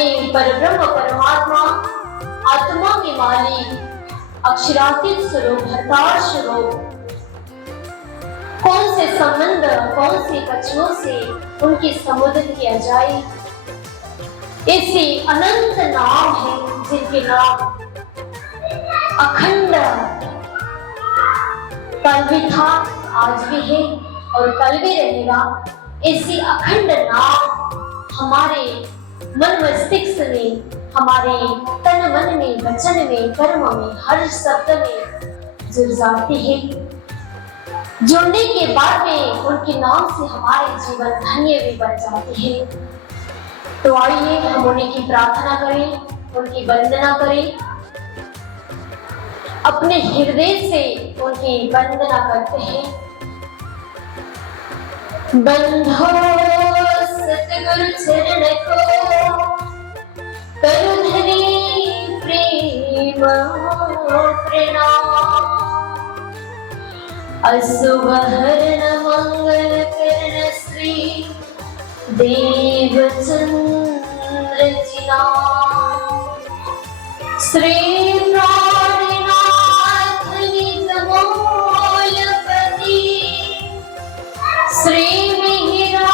अपने परब्रह्म परमात्मा आत्मा के मालिक अक्षरातीत स्वरूप हतार स्वरूप कौन से संबंध कौन से कछुओं से उनकी संबोधित किया जाए। ऐसे अनंत नाम हैं जिनके नाम अखंड कल भी था, आज भी है और कल भी रहेगा। ऐसी अखंड नाम हमारे मन मस्तिष्क में, हमारे तन मन में, वचन में, कर्म में, हर शब्द में जुड़ जाती है। जुड़ने के बाद में उनके नाम से हमारे जीवन धन्य भी बन जाते हैं। तो आइए हम उन्हीं की प्रार्थना करें, उनकी वंदना करें, अपने हृदय से उनकी वंदना करते हैं। बंधो सतगुरु चरण को करु धनी प्रेम प्रणाम। अशुभ हरण मंगल करण श्री देवचंद्र जी नाम। श्री प्राणनाथ निज मूलपति श्री मिहिरा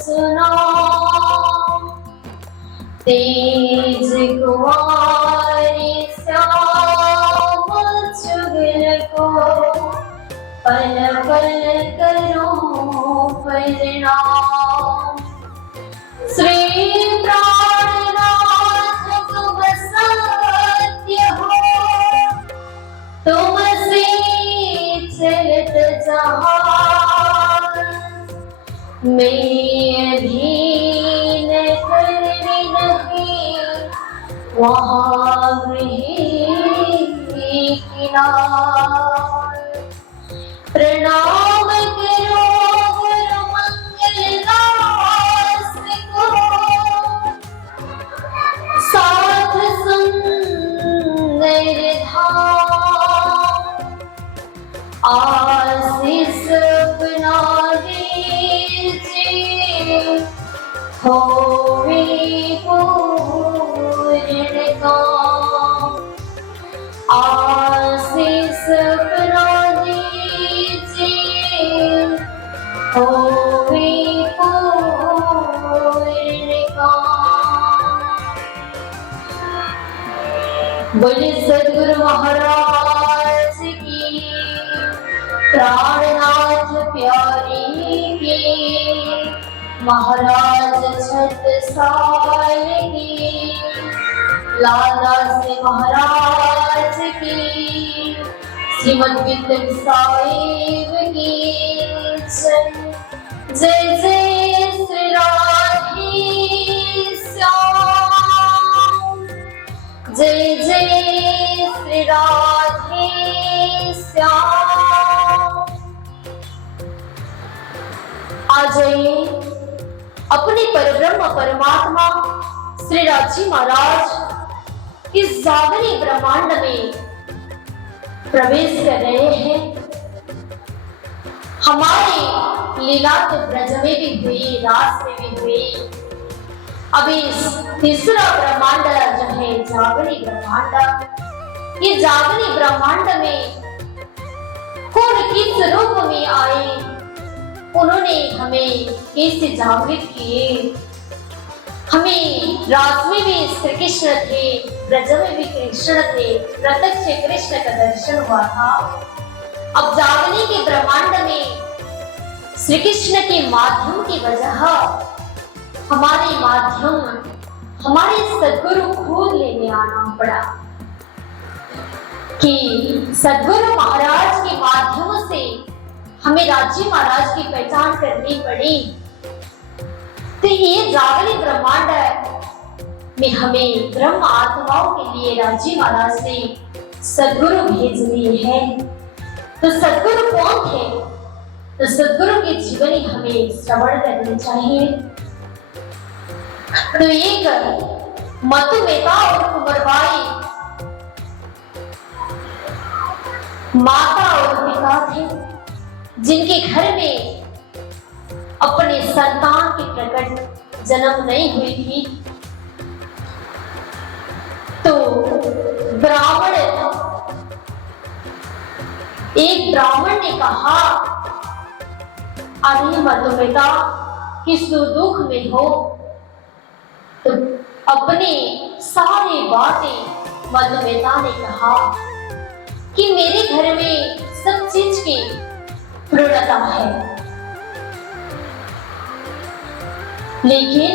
सुना। तेज कुमारी श्याम जुगल को पल पल करो परिणाम। श्री प्राणनाथ तुम सत्य हो, तुमसे चलत जहान। मैं अधीन करनी नहीं वहाँ किनार। प्रणाम करो गुरु मंगल दास को, साथ सुंदर धाम। आशीष अपना दीजिए होवे पूर्ण काम। आशीष अपना दीजिए होवे पूर्ण काम। बोले सद्गुरु महाराज की, प्राणनाथ प्यारी की, महाराज छठ साल की, लाला से महाराज की, श्रीमद विद्या साहिब की। जय जय श्री राधे श्याम, जय जय श्री राधे श्याम। आ जाइए अपने परब्रह्म परमात्मा श्री राजी महाराज इस जागरी ब्रह्मांड में प्रवेश कर रहे हैं। हमारी लीला तो ब्रज में भी हुई, रास में भी हुई। अभी तीसरा ब्रह्मांड जो है जागरी ब्रह्मांड। ये जागरी ब्रह्मांड में कौन किस रूप में आए, उन्होंने हमें कैसे जागृत किए। हमें रास में भी श्री कृष्ण थे, ब्रज में भी कृष्ण थे, प्रत्यक्ष कृष्ण का दर्शन हुआ था। अब जागने के ब्रह्मांड में श्री कृष्ण के माध्यम की वजह हमारे माध्यम हमारे सद्गुरु खुद लेने आना पड़ा कि सद्गुरु महाराज के माध्यम से हमें राजी महाराज की पहचान करनी पड़ी। तो ये जागरी ब्रह्मांड में हमें ब्रह्म आत्माओं के लिए राजी महाराज ने सद्गुरु भेज दिए हैं। तो सद्गुरु कौन थे? तो सद्गुरु की जीवनी हमें श्रवण करनी चाहिए। तो एक मतु मेहता और कुंवरबाई माता और पिता थे, जिनके घर में अपने संतान के प्रकट जन्म नहीं हुई थी तो एक ब्राह्मण ने कहा, अरे मधुमिता किस दुख में हो? तो अपनी सारी बातें मधुमिता ने कहा कि मेरे घर में सब चीज की पूर्णता है, लेकिन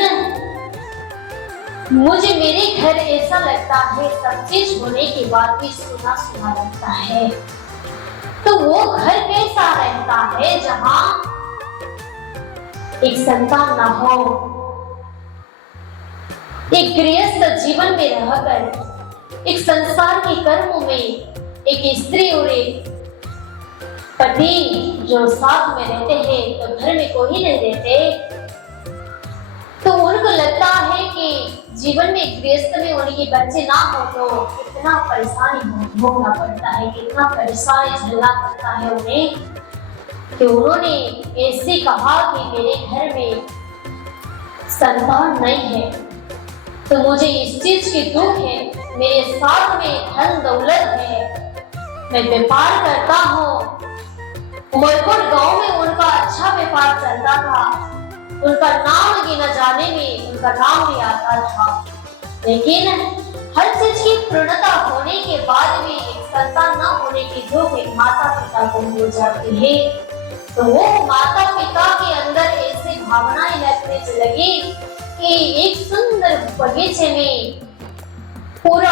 मुझे मेरे घर ऐसा लगता है, सब चीज होने के बाद भी सुना सुना लगता है। तो वो घर कैसा रहता है जहां एक संतान ना हो, एक गृहस्थ जीवन में रहकर एक संसार के कर्मों में एक स्त्री और एक पति जो साथ में रहते हैं, तो घर में कोई नहीं रहते, तो उनको लगता है कि जीवन में गृहस्थ में उनके बच्चे ना हो तो कितना परेशानी भोगना पड़ता है, कितना परेशानी झेलना पड़ता है उन्हें। कि उन्होंने ऐसे कहा कि मेरे घर में संतान नहीं है तो मुझे इस चीज की दुख है, मेरे साथ में धन दौलत है, मैं व्यापार करता हूँ, उमरकोट गांव में उनका अच्छा व्यापार चलता था, उनका नाम गिना जाने में उनका नाम भी आता था, लेकिन हर चीज की पूर्णता होने के बाद भी एक संतान न होने की दुख एक माता पिता को हो जाती है। तो वो माता पिता के अंदर ऐसी भावनाएं लगने लगी कि एक सुंदर बगीचे में पूरा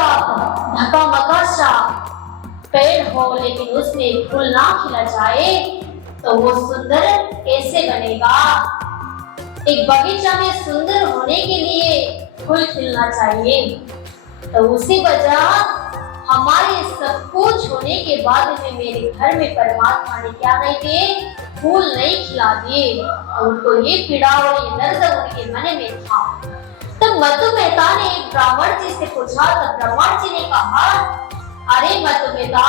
ढका सा पेड़ हो, लेकिन उसमें फूल ना खिला जाए तो वो सुंदर कैसे बनेगा? एक बगीचा में सुंदर होने के लिए फूल खिलना चाहिए। तो उसी वजह हमारे सब कुछ होने के बाद में मेरे घर में परमात्मा ने क्या नहीं दिए? फूल नहीं खिला दिए। तो उनको ये पीड़ा और ये दर्द उनके मन में था। तो मधुमेता ने एक ब्राह्मण जी से पूछा, तो ब्राह्मण जी ने कहा, अरे मधुमेता,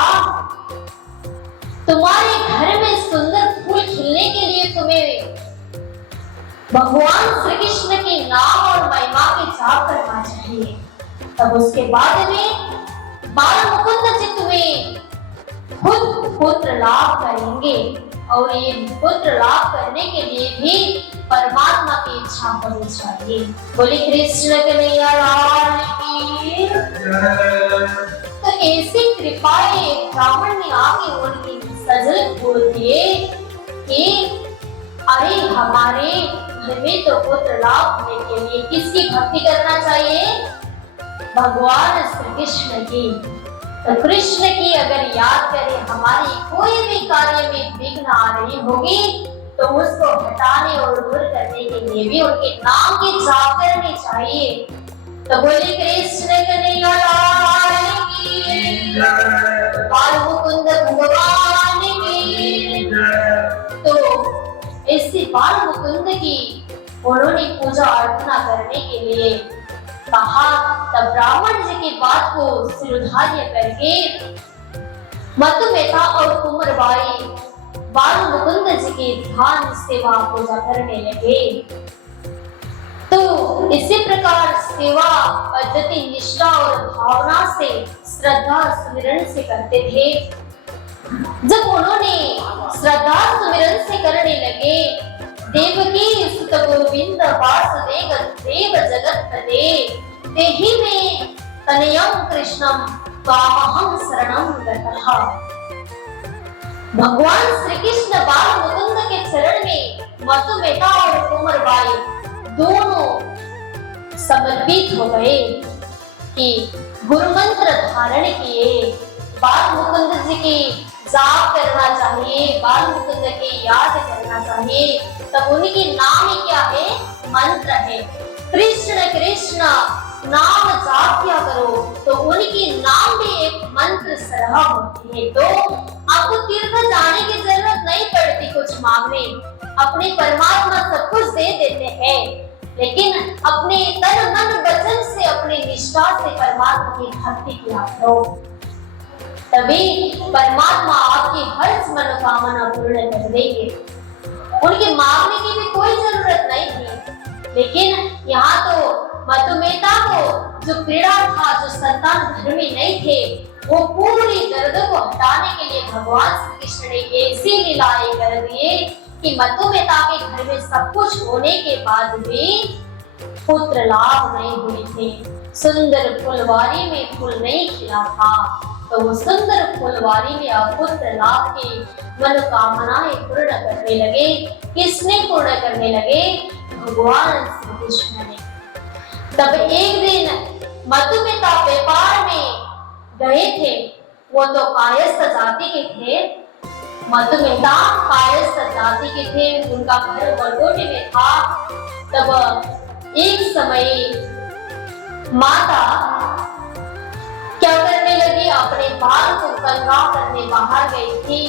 तुम्हारे घर में सुंदर फूल खिलने के लिए तुम्हें भगवान श्री कृष्ण के नाम और महिमा के जाप करना चाहिए, तब उसके बाद में बाल मुकुंद जी तुम्हें खुद पुत्र लाभ करेंगे। और ये पुत्र लाभ करने के लिए भी परमात्मा की इच्छा होनी चाहिए। बोले कृष्ण कन्हैया लाल की। तो ऐसी कृपाएं ब्राह्मण ने आके उनकी सजल बोल दिए कि अरे हमारे घर में तो पुत्र लाभ होने के लिए किसकी भक्ति करना चाहिए? भगवान श्री कृष्ण की। तो कृष्ण की अगर याद करें, हमारी कोई भी कार्य में विघ्न आ रही होगी तो उसको हटाने और दूर करने के लिए भी उनके नाम की जाप करनी चाहिए। तो बोले कृष्ण कन्हैया लाल की, बाल मुकुंद भगवान की। तो ऐसी बाल मुकुंद की उन्होंने पूजा अर्चना करने के लिए कहा। तब ब्राह्मण जी की बात को सिरोधार्य करके मधुमेता और कुंवरबाई बाल मुकुंद जी की ध्यान सेवा पूजा करने लगे। तो इसी प्रकार सेवा पद्धति निष्ठा और भावना से, श्रद्धा सुमिरन से करते थे। जब उन्होंने श्रद्धा सुमिरन से करने लगे, देवकी सुत गोविंद वासुदेव देव जगत्पते देहि मे तनयं कृष्णं त्वामहं शरणं गतः। भगवान श्री कृष्ण बाल मुकुंद के चरण में मधुमेता और कुंवरबाई दोनों समर्पित हो गए कि गुरु मंत्र धारण किए। बाल मुकुंद जी की जाप करना चाहिए, बाल मुकुंद की याद करना चाहिए। तब उनके नाम ही क्या है? मंत्र है। कृष्ण कृष्ण नाम जाप क्या करो, तो उनकी नाम भी एक मंत्र सरह होती है। तो आपको तीर्थ जाने की जरूरत नहीं पड़ती कुछ मांगने, अपने परमात्मा सब कुछ दे देते हैं, लेकिन अपने तन मन वचन से, अपनी निष्ठा से परमात्मा की भक्ति किया करो, तभी परमात्मा आपकी हर मनोकामना पूर्ण कर देंगे। उनके मांगने की भी कोई जरूरत नहीं थी। लेकिन यहाँ तो मधुमेता को जो पीड़ा था, जो संतान घर में नहीं थे, वो पूरी दर्द को हटाने के लिए भगवान श्री कृष्ण ने ऐसी लीलाएं कर दिए कि मधुमेता के घर में सब कुछ होने के बाद भी पुत्र लाभ नहीं हुए थे। सुंदर फुलवारी में फूल नहीं खिला था, तो वो सुंदर फुलवारी में अब पुत्र लाभ की मनोकामनाएं पूर्ण करने लगे। किसने पूर्ण करने लगे? भगवान श्री कृष्ण ने। तब एक दिन मधुमेता व्यापार में गए थे, वो तो कायस्थ जाति के थे, मधुमेता कायस्थ जाति के थे, उनका घर बरगोटे में था। तब एक समय माता क्या करने लगी, अपने बाल को कंघा करने बाहर गई थी।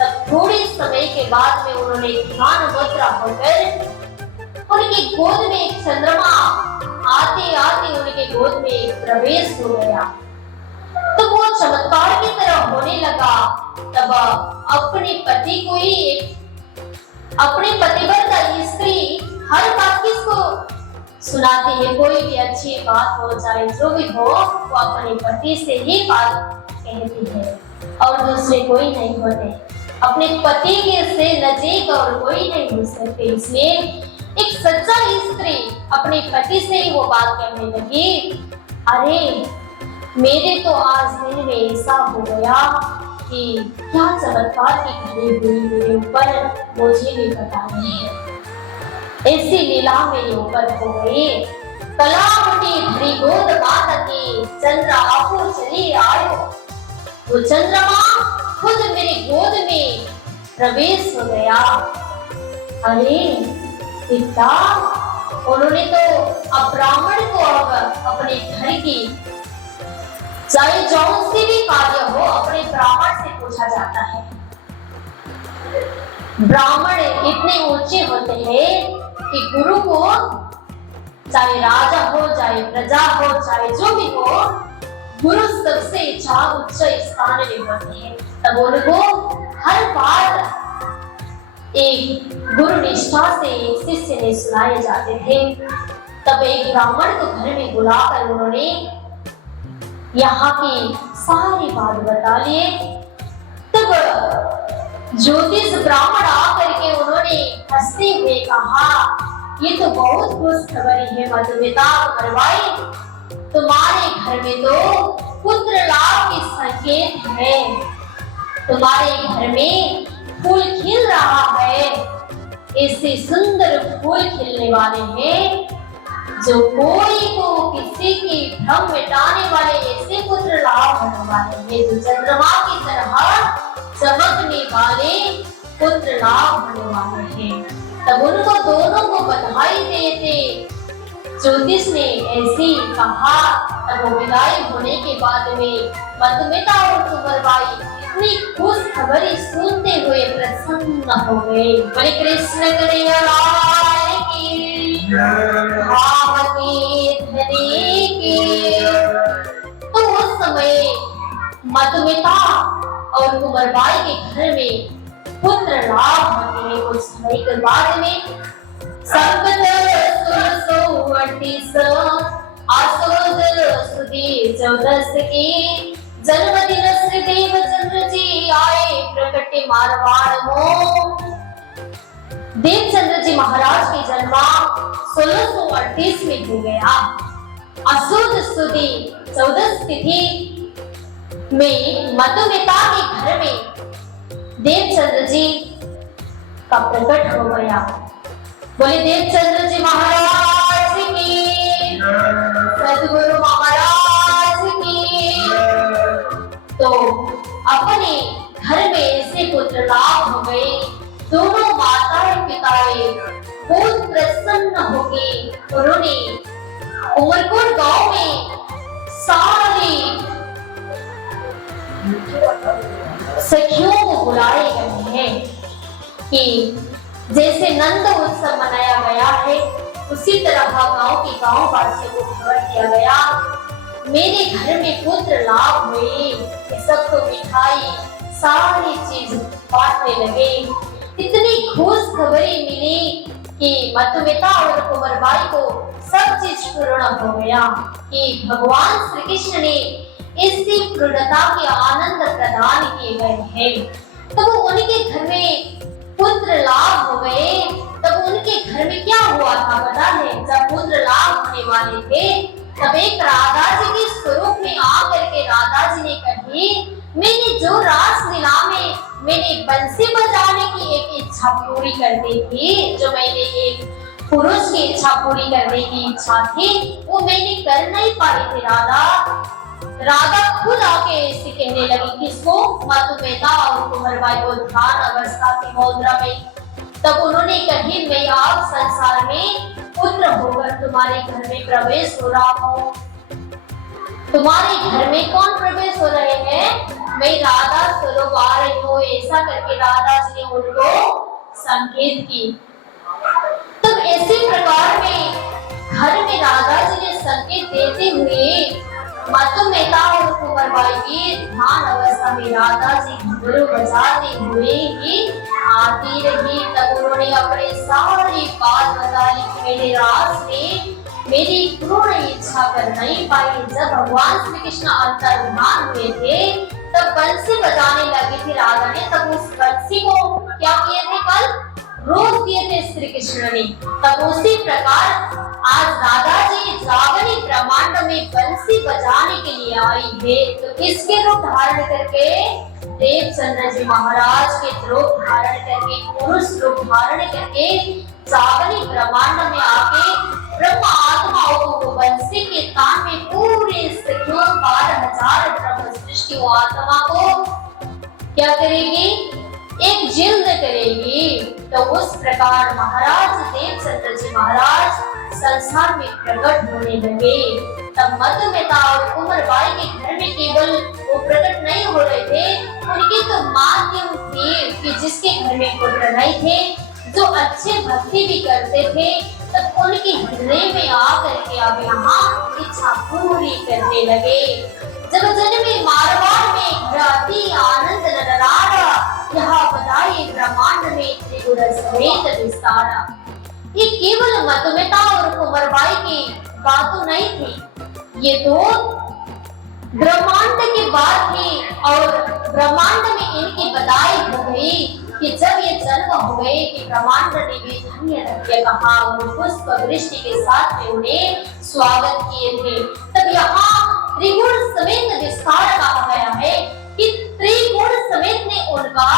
तब थोड़े समय के बाद में उन्होंने ध्यान मुद्रा होकर उनकी गोद में एक चंद्रमा आते आते उनके गोद में प्रवेश हो गया। तो वो चमत्कार की तरह होने लगा। तब अपने पति को ही अपने पतिव्रता स्त्री हर बात किसको सुनाती है, कोई भी अच्छी बात हो चाहे जो भी हो, वो अपने पति से ही बात कहती है और दूसरे कोई नहीं होते। अपने पति के से नजीक और कोई नहीं हो सकते। इसलिए एक सच्चा स्त्री अपने पति से ही वो बात कहने लगी, अरे मेरे तो आज दिन में ऐसा हो गया कि क्या चमत्कार की घड़ी हुई मेरे ऊपर, मुझे भी पता नहीं है। ऐसी लीला मेरे ऊपर हो गई। कलावटी धरी गोद माता की चंद्र आपो चली आयो। वो चंद्रमा खुद मेरी गोद में प्रवेश हो गया। अरे पिता, उन्होंने तो ब्राह्मण को अब अपने घर की चाहे जौन सी भी कार्य हो अपने ब्राह्मण से पूछा जाता है। ब्राह्मण इतने ऊंचे होते हैं कि गुरु को चाहे राजा हो चाहे प्रजा हो चाहे जो भी हो, गुरु सबसे उच्च स्थान में होते हैं। तब उनको हर बात एक गुरु निष्ठा से एक शिष्य ने सुनाए जाते थे। तब एक ब्राह्मण को घर में बुलाकर उन्होंने यहाँ की सारी बात बता लिए। तब ज्योतिष ब्राह्मण आकर के उन्होंने हंसते हुए कहा, ये तो बहुत खुश खबरी है मधुमेता करवाई, तुम्हारे घर में तो पुत्र लाभ के संकेत है। तुम्हारे घर में फूल खिल रहा है। ऐसे सुंदर फूल खिलने वाले हैं जो कोई को किसी की भ्रम मिटाने वाले ऐसे पुत्र लाभ होने वाले हैं, जो चंद्रमा की तरह चमकने वाले पुत्र लाभ होने वाले हैं। तब उनको दोनों को बधाई देते ज्योतिष ने ऐसी कहा। तब वो विदाई होने के बाद में मधुमेता और कुंवरबाई इतनी खुश खबरी सुनते हुए प्रसन्न हो गए। बोले कृष्ण कन्हैया की भावती धनी की। तो उस समय मधुमेता और कुंवरबाई के घर में पुत्र लाभ होते हैं। कुछ समय के बाद में संपत आसोद सुदी 14 की जन्मदिन श्री देवचंद्र जी आए प्रकटे मारवाड़ हो। देवचंद्र जी महाराज की जन्मा 1638 में हो गया। असुद सुदी 14 तिथि में मधुमेता के घर में देवचंद्र जी का प्रकट हो गया। बोले देवचंद्र जी महाराज की, सदगुरु महाराज की। तो अपने घर में ऐसे पुत्र लाभ हो गए। दोनों माताएं पिताएं बहुत प्रसन्न हो गए। उन्होंने उमरकोट गांव में सारी सखियों को बुलाए गए हैं कि जैसे नंद उत्सव मनाया गया है, उसी तरह गांव के गांव वासियों को खबर दिया गया, मेरे घर में पुत्र लाभ हुए। सबको मिठाई सारी चीज बांटने लगे। इतनी खुश खबरी मिली कि मतुमेता और कुंवरबाई को सब चीज पूर्ण हो गया कि भगवान श्री कृष्ण ने इसी पूर्णता के आनंद प्रदान किए गए हैं। तब उनके घर में पुत्र लाभ हो गए। तब उनके घर में क्या हुआ था पता है? जब पुत्र लाभ होने वाले थे तब एक राधा जी के स्वरूप में आकर के राधा जी ने कही, मैंने जो रासलीला में मैंने बंसी बजाने की एक इच्छा पूरी कर दी थी, जो मैंने एक पुरुष की इच्छा पूरी करने की इच्छा थी, वो मैंने कर नहीं पाई थी। राधा खुद आके ऐसे कहने लगी, किसको? मतुमेता और कुंवरबाई को ध्यान अवस्था की मुद्रा में। तब उन्होंने कही, मैं आप संसार में पुत्र होकर तुम्हारे घर में प्रवेश हो रहा हूँ। तुम्हारे घर में कौन प्रवेश हो रहे हैं? मैं राधा स्वरूप आ रही हूँ। ऐसा करके राधा जी ने उनको संकेत की। तब इसी प्रकार में घर में राधा जी ने संकेत देते हुए मतुमेता और कुंवरबाई की ध्यान अवस्था में राधा जी घुंघरू बजाते हुए ही आती रही। तब उन्होंने अपने सारी बात बता ली कि मेरे रास में मेरी पूर्ण इच्छा कर नहीं पाई। जब भगवान श्री कृष्ण अंतर्धान हुए थे तब बंसी बजाने लगी थी राधा ने। तब उस बंसी को क्या किए थे? कल रोक दिए थे श्री कृष्ण ने। तब उसी प्रकार आज राधा जी जागनी ब्रह्मांड में बंसी बजाने के लिए आई है। तो किसके रूप धारण करके? देवचंद्र जी महाराज के रूप धारण करके, पुरुष रूप धारण करके जागनी ब्रह्मांड में आके ब्रह्म आत्माओं को बंसी के तान में पूरे सैकड़ों 12,000 ब्रह्म सृष्टि आत्मा को क्या करेगी? एक जिल्द करेगी। तो उस प्रकार महाराज देवचंद्र जी महाराज संसार में प्रकट होने लगे। तब मतुमेता और कुंवरबाई के घर में केवल वो प्रकट नहीं हो रहे थे, उनके तो माध्यम थे कि जिसके घर में पुत्र नहीं थे, जो अच्छे भक्ति भी करते थे, तब उनके हृदय में आकर के अब यहाँ इच्छा पूरी करने लगे। जब जन्मे मारवाड़ में घराती आनंद नरनारा, यहाँ बधाई ब्रह्मांड में त्रिगुण समेत विस्तारा। ये केवल मतुमेता और कुंवरबाई की बातों नहीं थी, ये तो ब्रह्मांड की बात थी। और ब्रह्मांड में इनकी बधाई हो गई कि जब ये जन्म हो गए कि ब्रह्मांड ने भी धन्य धन्य कहा और पुष्प वृष्टि के साथ में उन्हें स्वागत किए थे। तब यहाँ त्रिगुण समेत विस्तार कहा गया है कि त्रिगुण समेत ने उनका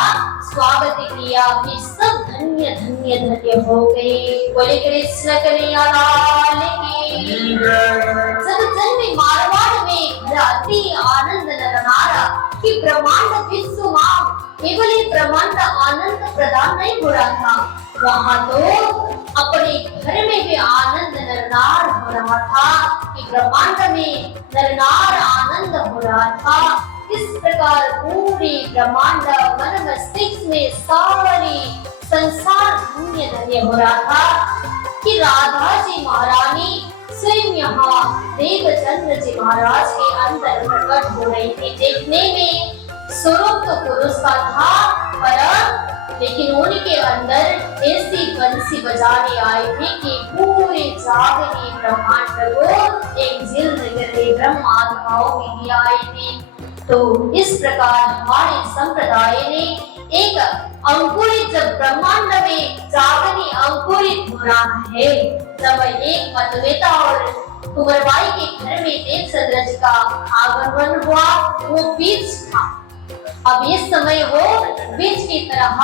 स्वागत किया कि सब धन्य धन्य धन्य हो गए। बोले कृष्ण कन्हैया लाल की। जब जन्मे मारवाड़ में घराती आनंद नरनारा कि ब्रह्मांड विश्व मां केवल ये ब्रह्मांड आनंद प्रदान नहीं हो रहा था, वहाँ तो अपने घर में भी आनंद नरनार हो रहा था कि ब्रह्मांड में नरनार आनंद हो रहा था। इस प्रकार पूरी ब्रह्मांड मन मस्तिष्क में सारी संसार धन्य धन्य हो रहा था कि राधा जी महारानी स्वयं यहाँ देवचंद्र जी महाराज के अंदर प्रकट हो रही थी। देखने में स्वरूप तो पुरुष का था, पर लेकिन उनके अंदर ऐसी बंसी बजाने आई थी कि पूरे जागनी ब्रह्मांड को एक जिल्द करके ब्रह्म आत्माओं के लिए आई थी। तो इस प्रकार हमारे संप्रदाय ने एक अंकुरित जब ब्रह्मांड में जागनी अंकुरित हो रहा है, जब एक मतुमेता और कुंवरबाई के घर में देवचंद्र जी का आगमन हुआ, वो बीज था। अब इस समय वो बीज की तरह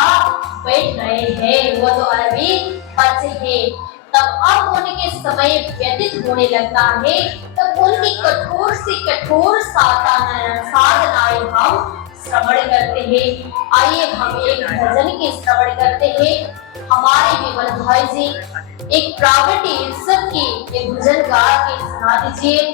बैठ रहे हैं, वो तो अरबी बच्चे हैं। तब अब उनके समय व्यतीत होने लगता है, तब उनकी कठोर से कठोर साधनाएं हम श्रवण करते हैं। आइए हम एक भजन की श्रवण करते हैं। हमारे विमल भाई जी एक प्रागट्य उत्सव की एक भजन गा के सुना दीजिए।